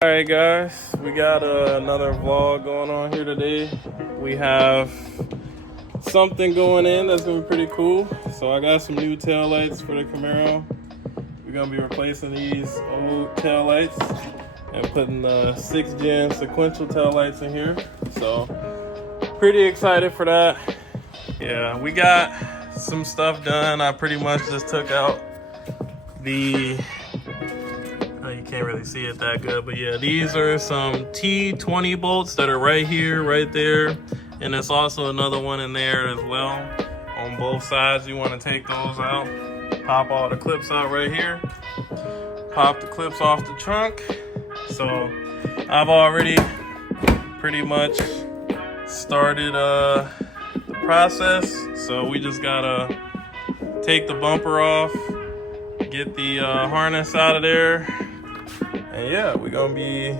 Alright guys, we got another vlog going on here today. We have something going in that's gonna be pretty cool. So I got some new taillights for the Camaro. We're gonna be replacing these old taillights and putting 6th gen sequential taillights in here. So pretty excited for that. Yeah, we got some stuff done. I pretty much just took out the you can't really see it that good, but yeah, these are some T20 bolts that are right here, right there, and there's also another one in there as well. On both sides, you want to take those out. Pop all the clips out right here. Pop the clips off the trunk. So I've already pretty much started the process. So we just gotta take the bumper off, get the harness out of there. And yeah, we're gonna be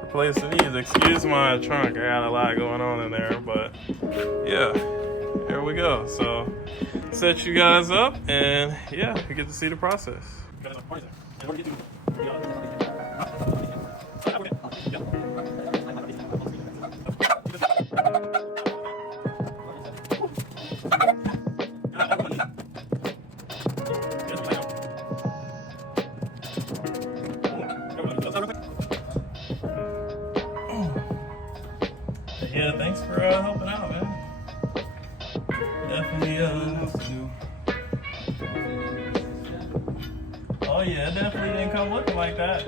replacing these. Excuse my trunk, I got a lot going on in there, but yeah, here we go. So set you guys up and yeah, you get to see the process. Yeah, thanks for helping out, man. Definitely has to do. Oh yeah, it definitely didn't come looking like that.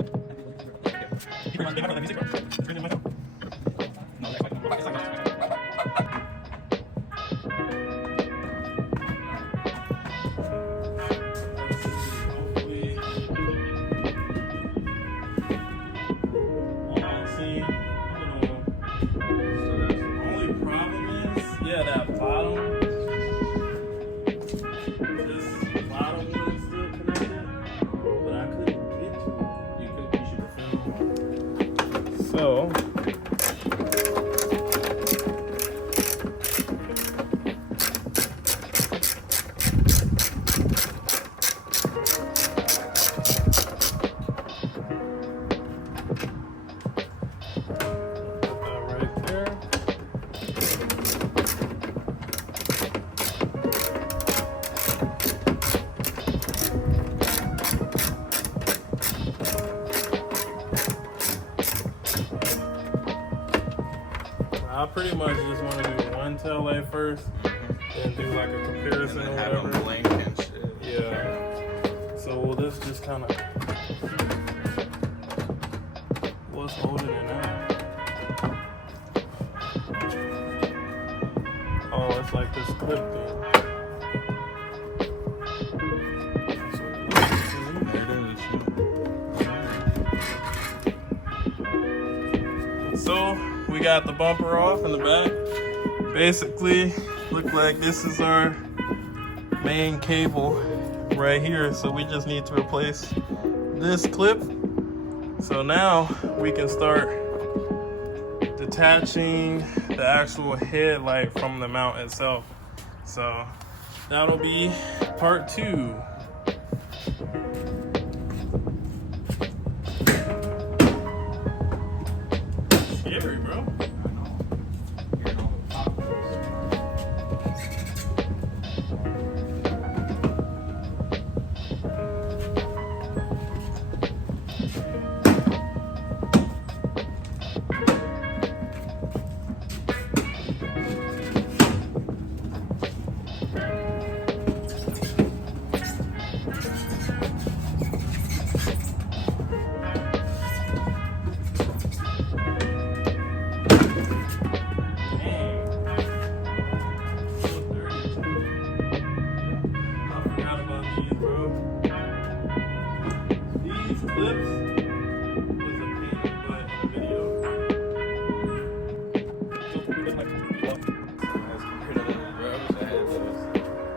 Yeah, that bottom. This bottom one is still connected, but I couldn't get to it. You should have filmed. So put that right there. I pretty much just want to do one tail light first, and do like a comparison or whatever. Have them blink and shit. Yeah. So will this just kind of what's holding it now? Oh, it's like this clip thing. So we got the bumper off in the back. Basically, look like this is our main cable right here. So we just need to replace this clip. So now we can start detaching the actual headlight from the mount itself. So that'll be part 2. Scary, bro.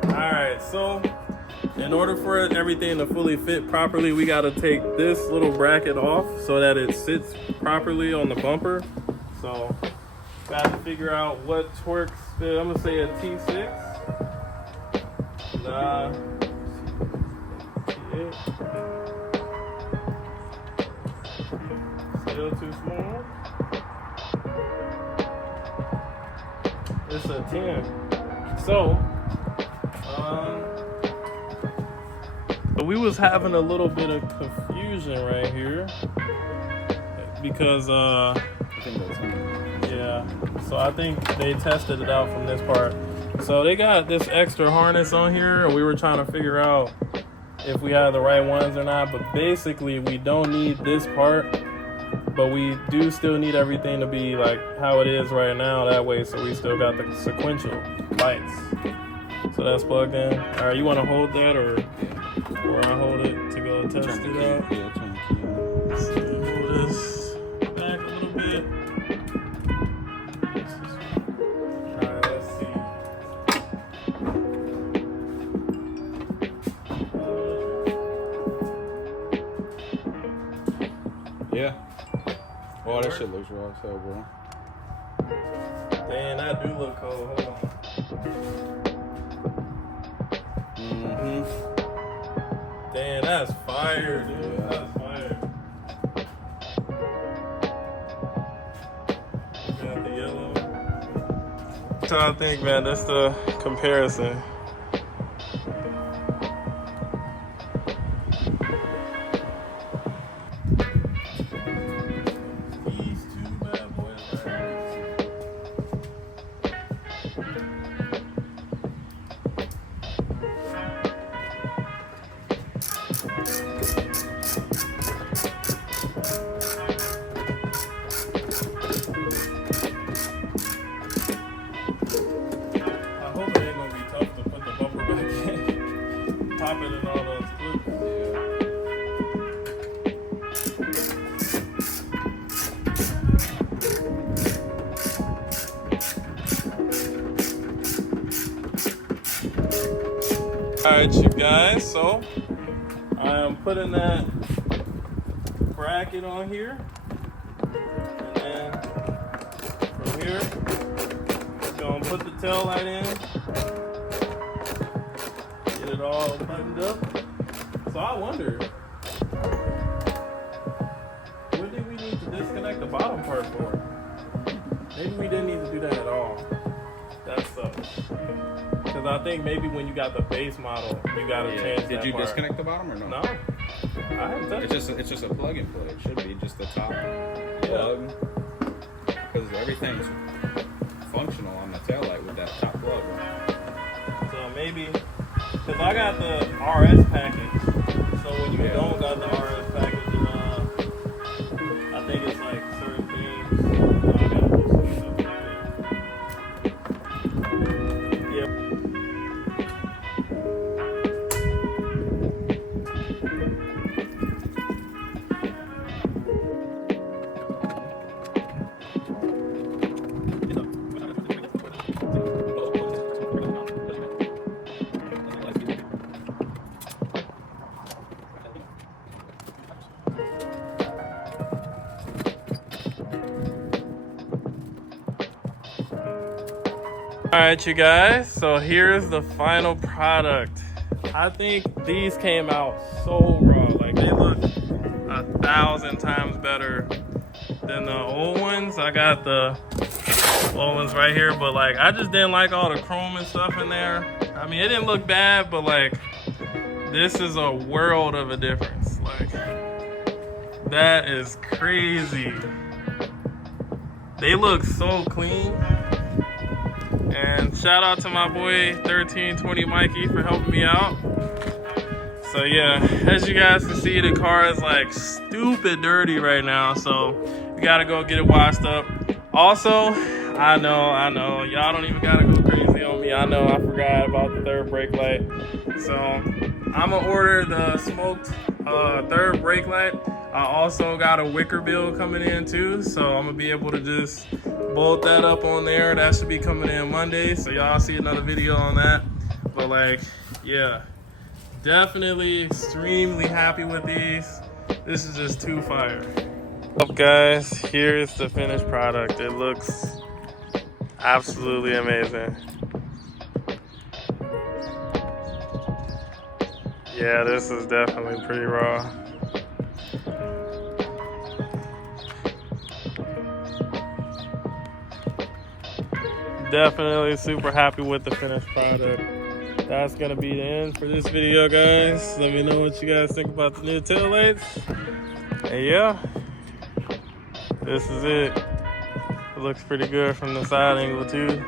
Alright, so in order for everything to fully fit properly, we got to take this little bracket off so that it sits properly on the bumper. So got to figure out what Twerks fit. I'm gonna say a T6. Nah. T8. Still too small. It's a 10. So, we was having a little bit of confusion right here because I think that's him. yeah. So I think they tested it out from this part. So they got this extra harness on here, and we were trying to figure out if we had the right ones or not. But basically, we don't need this part, but we do still need everything to be like how it is right now. That way, so we still got the sequential lights. So that's plugged in. All right, you want to hold that, or I hold it to go test it out? Yeah, turn the key on. Let's see, move this back a little bit. Alright, let's see. Yeah. Oh, that shit looks raw as hell, bro. Damn, that do look cold. Hold on. Damn, that's fire, dude. That's fire. Got the yellow. So I think, man, that's the comparison. These two bad boys right here. I hope it ain't gonna be tough to put the bumper back in. Pop it in all those clips. Alright, you guys, so I am putting that bracket on here, and then from here we're gonna put the tail light in, get it all buttoned up. So I wonder, what did we need to disconnect the bottom part for? Maybe we didn't need to do that at all. That sucks. Because I think maybe when you got the base model, you gotta change that. Did you part. disconnect the bottom or no? No, I haven't touched it. It's just a plug and play. It should be just the top plug. Because everything's functional on the taillight with that top plug. So maybe, because I got the RS package. So when you don't got the RS package, then, I think it's like certain things. I gotta put some stuff in there. Yep. Alright, you guys, so here's the final product. I think these came out so raw. Like, they look 1,000 times better than the old ones. I got the old ones right here, but like, I just didn't like all the chrome and stuff in there. I mean, it didn't look bad, but like, this is a world of a difference. Like, that is crazy. They look so clean. And shout out to my boy 1320 Mikey for helping me out. So yeah, as you guys can see, the car is like stupid dirty right now, so we gotta go get it washed up. Also, I know, y'all don't even gotta go crazy on me. I know I forgot about the third brake light. So I'm gonna order the smoked third brake light. I also got a wicker bill coming in too, so I'm gonna be able to just bolt that up on there. That should be coming in Monday, so y'all see another video on that. But like, yeah, definitely extremely happy with these. This is just too fire. Up guys, here's the finished product. It looks absolutely amazing. Yeah, this is definitely pretty raw. definitely super happy with the finished product. That's gonna be the end for this video, guys. Let me know what you guys think about the new taillights. And yeah, this is it. It looks pretty good from the side angle too.